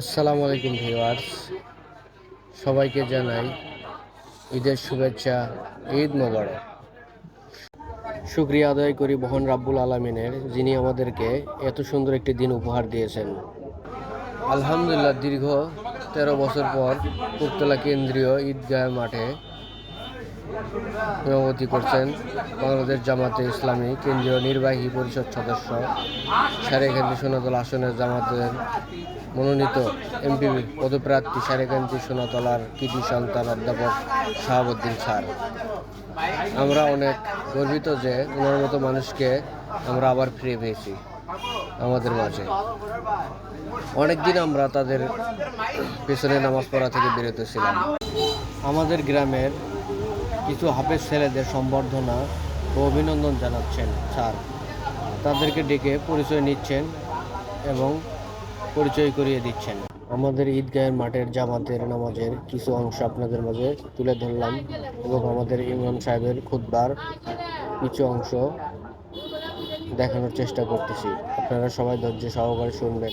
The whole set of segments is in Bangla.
আসসালামু আলাইকুম ভিউয়ার্স। সবাইকে জানাই ঈদের শুভেচ্ছা, ঈদ মোবারক। শুক্রিয়া আদায় করি মোহন রাব্বুল আলমিনের, যিনি আমাদেরকে এত সুন্দর একটি দিন উপহার দিয়েছেন। আলহামদুলিল্লাহ, দীর্ঘ তেরো বছর পর পুতলা কেন্দ্রীয় ঈদগাহ মাঠে সভাপতি করছেন বাংলাদেশ জামাতে ইসলামী কেন্দ্রীয় নির্বাহী পরিষদ সদস্য সারেকান্দি সোনাতলা আসনের জামাতের মনোনীত এমপি পদপ্রার্থী সারেকান্দি সোনাতলার কৃতি সন্তান অধ্যাপক শাহাবুদ্দিন স্যার। আমরা অনেক গর্বিত যে ওনার মতো মানুষকে আমরা আবার ফিরে পেয়েছি আমাদের মাঝে। অনেকদিন আমরা তাদের পেছনে নামাজ পড়া থেকে বিরত ছিলাম। আমাদের গ্রামের কিছু হাফেজ ছেলেদের সম্বর্ধনা ও অভিনন্দন জানাচ্ছেন, স্যার। তাদেরকে ডেকে পরিচয় নিচ্ছেন এবং পরিচয় করিয়ে দিচ্ছেন। আমাদের ঈদগাহের মাঠের জামাতের নামাজের কিছু অংশ আপনাদের মাঝে তুলে ধরলাম এবং আমাদের ইমাম সাহেবের খুতবার কিছু অংশ দেখানোর চেষ্টা করতেছি। আপনারা সবাই ধৈর্য সহকারে শুনবেন।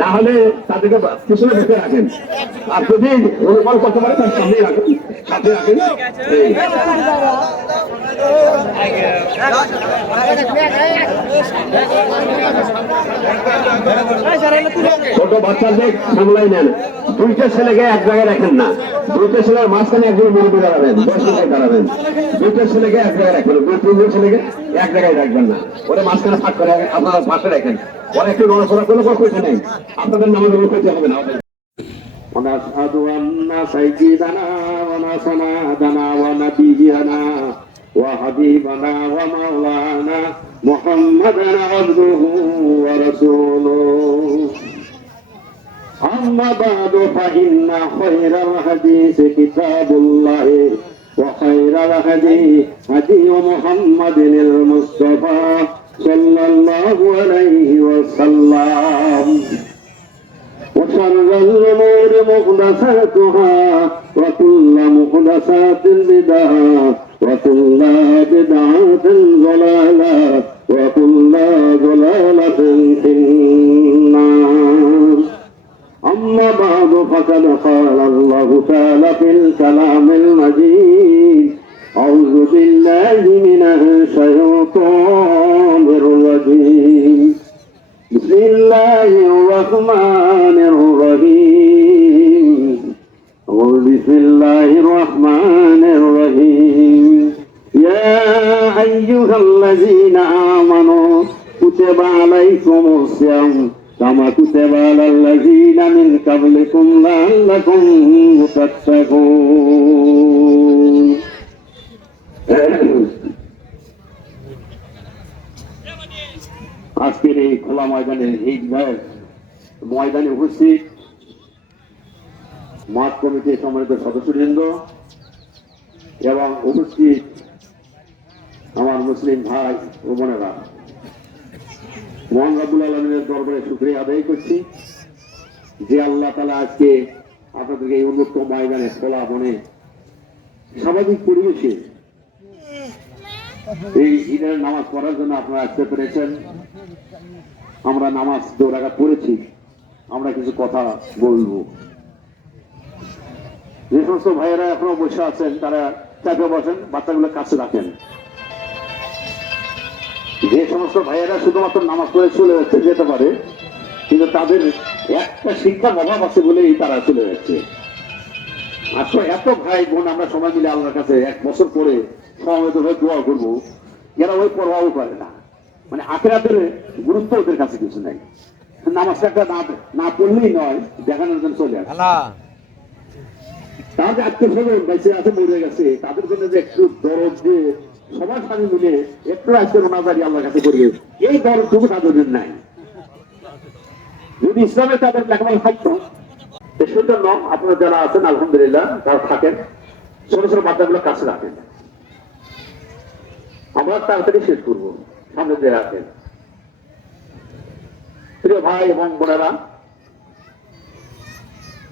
না হলে তাদেরকে পিছনে ঢুকে রাখেন। আর যদি অনুকূল করতে পারে তার সামনে রাখেন। সাথে রাখেন। ছোট বাচ্চাদের সামলাই নেন। দুইটা ছেলেকে এক জায়গায় রাখেন না। দুইটা ছেলের মাঝখানে একজন মুরব্বী দাঁড়াবেন, দশ মিনিট দাঁড়াবেন। দুইটা ছেলেকে এক জায়গায় রাখবেন দুই, তিনজন ছেলেকে এক জায়গায় রাখবেন না। ওরা মাঝখানে ফাঁক করে আপনারা পাশে রাখেন। ওরা একটু নড়াচড়া করলে কিছু নেই। আপনাদের নামে কোনো করতে হবে না ونشهد أن سيدنا ونسندنا ونبينا وحبيبنا ومولانا محمدا عبده ورسوله أما بعد فإن خير الحديث كتاب الله وخير الهدي هدي محمد المصطفى صلى الله عليه وسلم وشر الأمور محدثاتها وكل محدثات بدعة وكل بدعة ضلالة وكل ضلالة في النار أما بعد فقد قال الله تعالى في الكلام المجيد أعوذ بالله من الشيطان الرجيم بسم الله الرحمن الله الرحمن الرحيم يا أيها الذين آمنوا كتب عليكم الصيام كما كتب على الذين من قبلكم لعلكم تتقون আজকের এই খোলা ময়দানে এই ময়দানে উপস্থিত মাঠ কমিটির সম্মানিত সদস্যবৃন্দ এবং উপস্থিত আমার মুসলিম ভাই ও বোনেরা। মোহান রাবুল আলমের দরবারে শুক্রিয়া আদায় করছি যে আল্লাহ তালা আজকে আপনাদেরকে এই উন্মুক্ত ময়দানে খোলা বনে স্বাভাবিক পরিবেশে এই ঈদের নামাজ পড়ার জন্য আপনারা আসতে পেরেছেন। আমরা নামাজ দৌড়াঘাত পড়েছি আমরা কিছু কথা বলব। যে সমস্ত ভাইয়েরা এখনও বসে আছেন, তারা চাপে বসেন, বাচ্চাগুলো কাছে রাখেন। যে সমস্ত ভাইয়েরা শুধুমাত্র নামাজ পড়ে চলে যাচ্ছে যেতে পারে, কিন্তু তাদের একটা শিক্ষার অভাব আছে বলেই তারা চলে যাচ্ছে। আসলে এত ভাই বোন, আমরা সবাই মিলে আল্লাহর কাছে এক বছর পরে সমবেত হয়ে দোয়া করব, এরা ওই পরোয়াও করে না। মানে আখেরাতের গুরুত্ব ওদের কাছে কিছু নাই। নামাজটা একটা না না পড়লেই নয়, দেখানোর জন্য চলে আসে। তাদের আত্মীয় স্বজন বেঁচে আছে, মরে গেছে। তাদের জন্য যে একটু দরদ যে সবার সাথে মিলে একটু আজকে রোনাজারি আল্লাহর কাছে করিয়ে, এই দরদটুকু তাদের নাই। যদি ইসলামে তাদের লেখাপড়া থাকতো সেজন্য আপনারা যারা আছেন, আলহামদুলিল্লাহ তারা থাকেন, ছোট ছোট বাচ্চাগুলো কাছে রাখেন। আমরা তাড়াতাড়ি শেষ করব, সামনে দিয়ে রাখেন প্রিয় ভাই এবং বোনেরা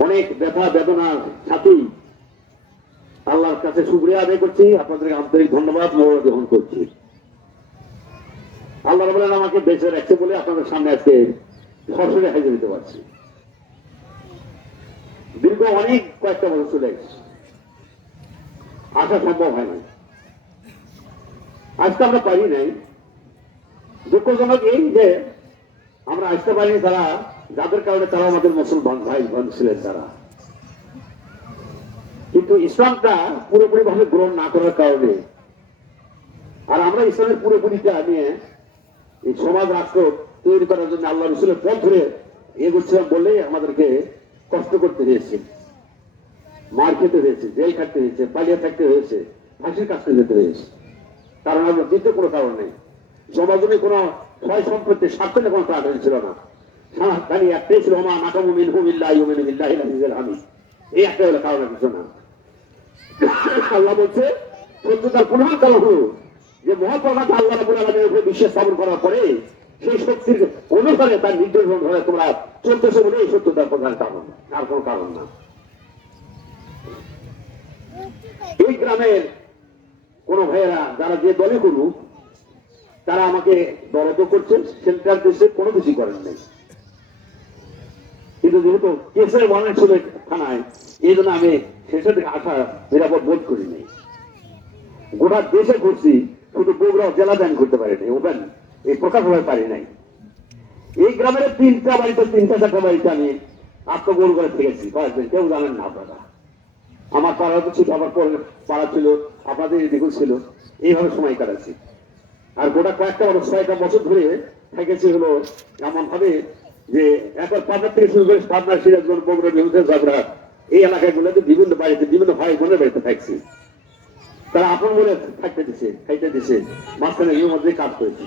অনেক ব্যথা বেদনার সাথেই আল্লাহর কাছে শুক্রিয়া আদায় করছি। আপনাদেরকে আন্তরিক ধন্যবাদ গ্রহণ করছি। আল্লাহ বলেন আমাকে বেঁচে রাখছে বলে আপনাদের সামনে আজকে সরাসরি হাজির দিতে পারছি। দীর্ঘ অনেক কয়েকটা বছর চলে গেছে। আসা সম্ভব হয়নি। আজকে আমরা পারি নাই। দুঃখজনক এই যে আমরা আসতে পারিনি তারা যাদের কারণে তারা আমাদের মুসলমান ভাই বোন ছিলেন তারা। কিন্তু ইসলামটা পুরোপুরি ভাবে গ্রহণ না করার কারণে, আর আমরা ইসলামের পুরোপুরিটা নিয়ে এই সমাজ রাষ্ট্র তৈরি করার জন্য আল্লাহ রসুলের পথ ধরে এগোচ্ছিলাম বলেই আমাদেরকে কষ্ট করতে হয়েছে। মার খেতে হয়েছে, জেল খাটতে হয়েছে, পালিয়ে থাকতে হয়েছে ফাঁসির কাছে যেতে হয়েছে। কারণ আমরা দিতে কোনো কারণ নেই। সমাজনে কোনো ছয় সম্পত্তি স্বার্থে কোনো কারণ ছিল না। হ্যাঁ খালি একটাই ছিল মা মাকামু মিনহু বিল্লাহি ওয়া মিন বিল্লাহি আজিজুল হামিদ এই একটা হলো কারণ কিছু না আল্লাহ বলছে, সত্যতার প্রধান কারণ হলো যে মহাপ্রভাত আল্লাহ রাবুল আলমের উপরে বিশ্বাস স্থাপন করার পরে সেই শক্তির অনুসারে তার নির্দেশ ধরে তোমরা চলতেছে বলে এই সত্যতার প্রধান কারণ। আর কোনো কারণ না। এই গ্রামের কোন ভাইয়েরা, যারা যে দলে করুক, তারা আমাকে দরদ করছেন সেন্ট্রাল দেশে কোনো কিছু করেন নাই। কিন্তু যেহেতু কেসের বর্ণনা ছিল থানায় এই জন্য আমি শেষের দিকে আসা নিরাপদ বোধ করি নাই গোটা দেশে ঘুরছি, শুধু বগুড়া জেলা ব্যান করতে পারিনি, ওপেন। এই প্রকাশ হয়ে পারি নাই। এই গ্রামের তিনটা বাড়িতে, তিনটা, চারটা বাড়িতে আমি আত্মগোল করে থেকেছি। কয়েকদিন কেউ জানেন না আপনারা। আমার পাড়া তো ছিল, আমার পরে পাড়া ছিল, আপনাদের এদিকেও ছিল। এইভাবে সময় কাটাচ্ছি। আর গোটা কয়েকটা ছয়টা বছর ধরে থেকেছি হলো এমন ভাবে যে থেকে শুরু করে সিরাজগঞ্জ বগুড়া এই এলাকাগুলোতে বিভিন্ন বাড়িতে, বিভিন্ন ভাই বোনের বাড়িতে থাকছি। তারা আপন বলে থাকতে দিছে, খাইতে দিছে, মাঝখানে এর মধ্যে কাজ করেছি।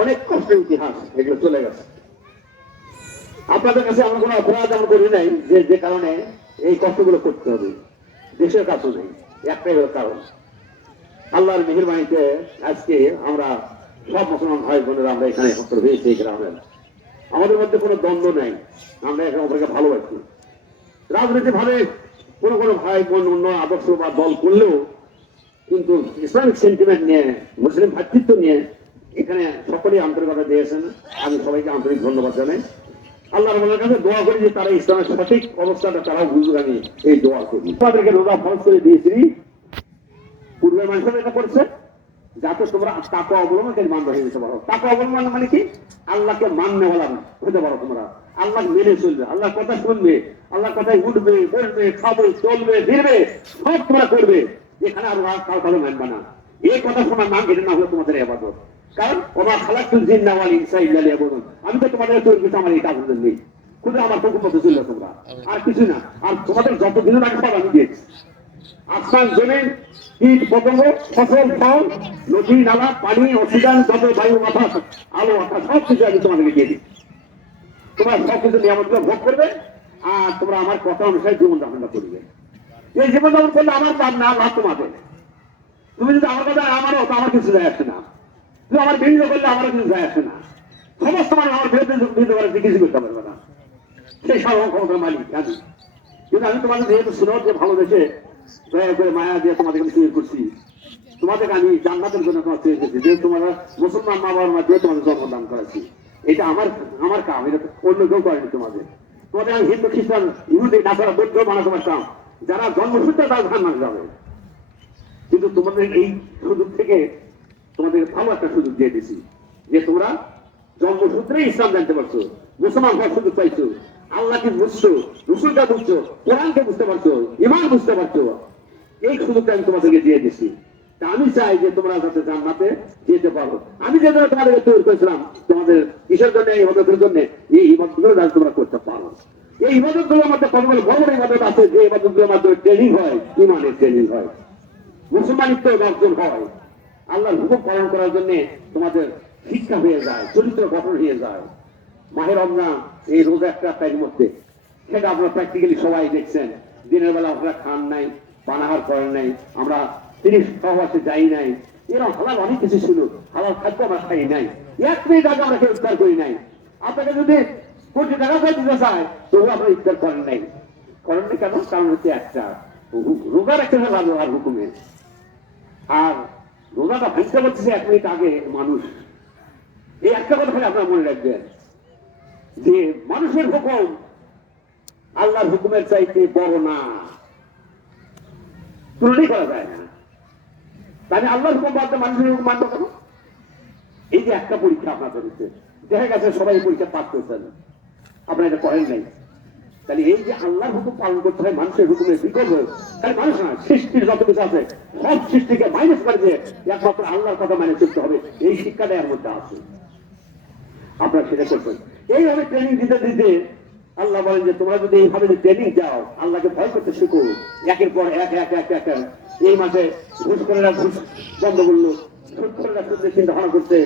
অনেক কষ্টের ইতিহাস এগুলো চলে গেছে। আপনাদের কাছে আমরা কোনো অপরাধ আমরা করি নাই যে যে কারণে এই কষ্টগুলো করতে হবে। দেশের কাছেও নেই একটাই হলো কারণ। আল্লাহর মেহরবানিতে আজকে আমরা সব মুসলমান ভাই বোনেরা আমরা এখানে হয়েছি এই গ্রামের। আমাদের মধ্যে কোনো দ্বন্দ্ব নেই। আমরা একে অপরকে ভালোবাসি। রাজনীতি ভাবে কোনো কোনো ভাই বোন অন্য আদর্শ বা দল করলেও কিন্তু ইসলামিক সেন্টিমেন্ট নিয়ে, মুসলিম ভাতৃত্ব নিয়ে এখানে সকলেই আন্তরিকতা দিয়েছেন। আমি সবাইকে আন্তরিক ধন্যবাদ জানাই। আল্লাহ রহমানের কাছে দোয়া করি যে তারা ইসলামের সঠিক অবস্থাটা তারাও বুঝুক, আমি এই দোয়া করি। তাদেরকে রোজা ফরজ করে দিয়েছি। পূর্বের মানুষের এটা করছে। যাতে তোমরা তাকে অবলম্বনকারী মান হয়ে যেতে পারো। তাকে অবলম্বন মানে কি? আল্লাহকে মান্য বলা হতে পারো তোমরা। আল্লাহ মেনে চলবে আল্লাহর কথা শুনবে আল্লাহর কথায় উঠবে, বলবে, খাবে, চলবে, ফিরবে, সব তোমরা করবে এখানে আর কাউ কারও মানবে না। এই কথা শোনার নাম এটা না হলো তোমাদের এবাদত কারণ, ওমা খালাকুল জিন্না ওয়াল ইনসা ইল্লা লিয়াবুদুন। আমি তো তোমাদের তৈরি করছি আমার এই কাজের নেই শুধু আমার হুকুম মতো চলবে তোমরা। আর কিছু না। আর তোমাদের যত দিনের আগে সব আমি দিয়েছি। আসমান জমিন কীট পতঙ্গ, ফসল, ফল, নদী, নালা, পানি, অক্সিজেন যত বায়ু বাতাস আলো বাতাস সব কিছু আমি তোমাদেরকে দিয়ে দিই। তোমরা সব কিছু নিয়ামতগুলো ভোগ করবে আর তোমরা আমার কথা অনুসারে জীবন যাপন করবে। এই জীবন যাপন করলে আমার লাভ না, লাভ তোমাদের। তুমি যদি আমার কথা আমারও, তো আমার কিছু যায় আসে না। তুমি আমার বিরোধিতা করলে আমারও কিছু যায় আসে না। সমস্ত মানুষ আমার বিরুদ্ধে বিরোধিতা করে কিছু করতে পারবে না। সেই সর্ব ক্ষমতার মালিক আমি কিন্তু আমি তোমাদের যেহেতু সুরত, যে ভালোবেসে দয়া করে মায়া দিয়ে তোমাদেরকে আমি তৈরি করছি। তোমাদেরকে আমি জান্নাতের জন্য তোমার তৈরি করছি, যে তোমরা মুসলমান মা বাবার মাধ্যমে তোমাদের জন্মদান করেছি। এটা আমার আমার কাম, এটা অন্য কেউ করেনি তোমাদের। তোমাদের আমি হিন্দু, খ্রিস্টান, ইহুদি, নাসারা, বৌদ্ধ বানাতে পারতাম যারা জন্মসূত্রে তার মানে যাবে কিন্তু তোমাদের এই সুযোগ থেকে তোমাদের ভালো একটা সুযোগ দিয়ে দিছি যে তোমরা জন্মসূত্রে ইসলাম জানতে পারছ। মুসলমান হওয়ার সুযোগ পাইছো আল্লাহকে বুঝছ রসুলটা বুঝছ, কোরআনকে বুঝতে পারছ ইমান বুঝতে পারছ। এই সুযোগটা আমি তোমাদেরকে দিয়ে দিছি। আমি চাই যে তোমরা যাতে জান্নাতে যেতে পারো। আমি যে জন্য তোমাদেরকে তৈরি করেছিলাম, তোমাদের কিসের জন্য, এই ইবাদতের জন্য, এই ইবাদতগুলো যাতে তোমরা করতে পারো। এই ইবাদতগুলোর মধ্যে কতগুলো বড় বড় ইবাদত আছে, যে ইবাদতগুলোর মাধ্যমে ট্রেনিং হয় ইমানের ট্রেনিং হয়। মুসলমানিত্ব অর্জন হয়। আল্লাহর হুকুম পালন করার জন্য তোমাদের শিক্ষা হয়ে যায়, চরিত্র গঠন হয়ে যায়। মাহের রমজান এই রোজা একটা টাইম মধ্যে সেটা আপনারা প্র্যাকটিক্যালি সবাই দেখছেন। দিনের বেলা আপনারা খান নাই পানাহার করেন নাই, আমরা তিরিশ সহবাসে যাই নাই। এরকম হালাল অনেক কিছু ছিল, হালাল খাদ্য আমরা খাই নাই। এক মিনিট আগে আমরা কেউ ইফতার করি নাই। আপনাকে যদি কোটি টাকা করে দিতে চায়, তবু আপনারা ইফতার করেন নাই। করেন নাই কেন? কারণ হচ্ছে একটা রোজার একটা আল্লাহর হুকুমে। আর রোজাটা ভাঙতে পারতেছে এক মিনিট আগে মানুষ। এই একটা কথা খালি আপনারা মনে রাখবেন। যে মানুষের হুকুম, আল্লাহর হুকুমের চাইতে বড় না। তুলনাই করা যায় না। তাহলে আল্লাহর হুকুম বাদ মানুষের হুকুম মানবো কেন এই যে একটা পরীক্ষা আপনাদের হচ্ছে দেখা গেছে সবাই পরীক্ষা পাস করছেন। আপনার এটা করেন নাই। তাহলে এই যে আল্লাহর হুকুম পালন করতে হয়, মানুষের হুকুমের বিকল্প তাহলে মানুষ না, সৃষ্টির যত কিছু আছে, সব সৃষ্টিকে মাইনাস করে দিয়ে একমাত্র আল্লাহর কথা মানে চলতে হবে। এই শিক্ষাটা এর মধ্যে আছে। আপনারা সেটা করবেন। এইভাবে ট্রেনিং দিতে দিতে আল্লাহ বলেন যে, তোমরা যদি এইভাবে যদি ট্রেনিং যাও, আল্লাহকে ভয় করতে শিখো। একের পর এক এক এক এক। এই মাসে ঘুষ করে ঘুষ বন্ধ করল। সুদ করে চিন্তা ভাবনা করতে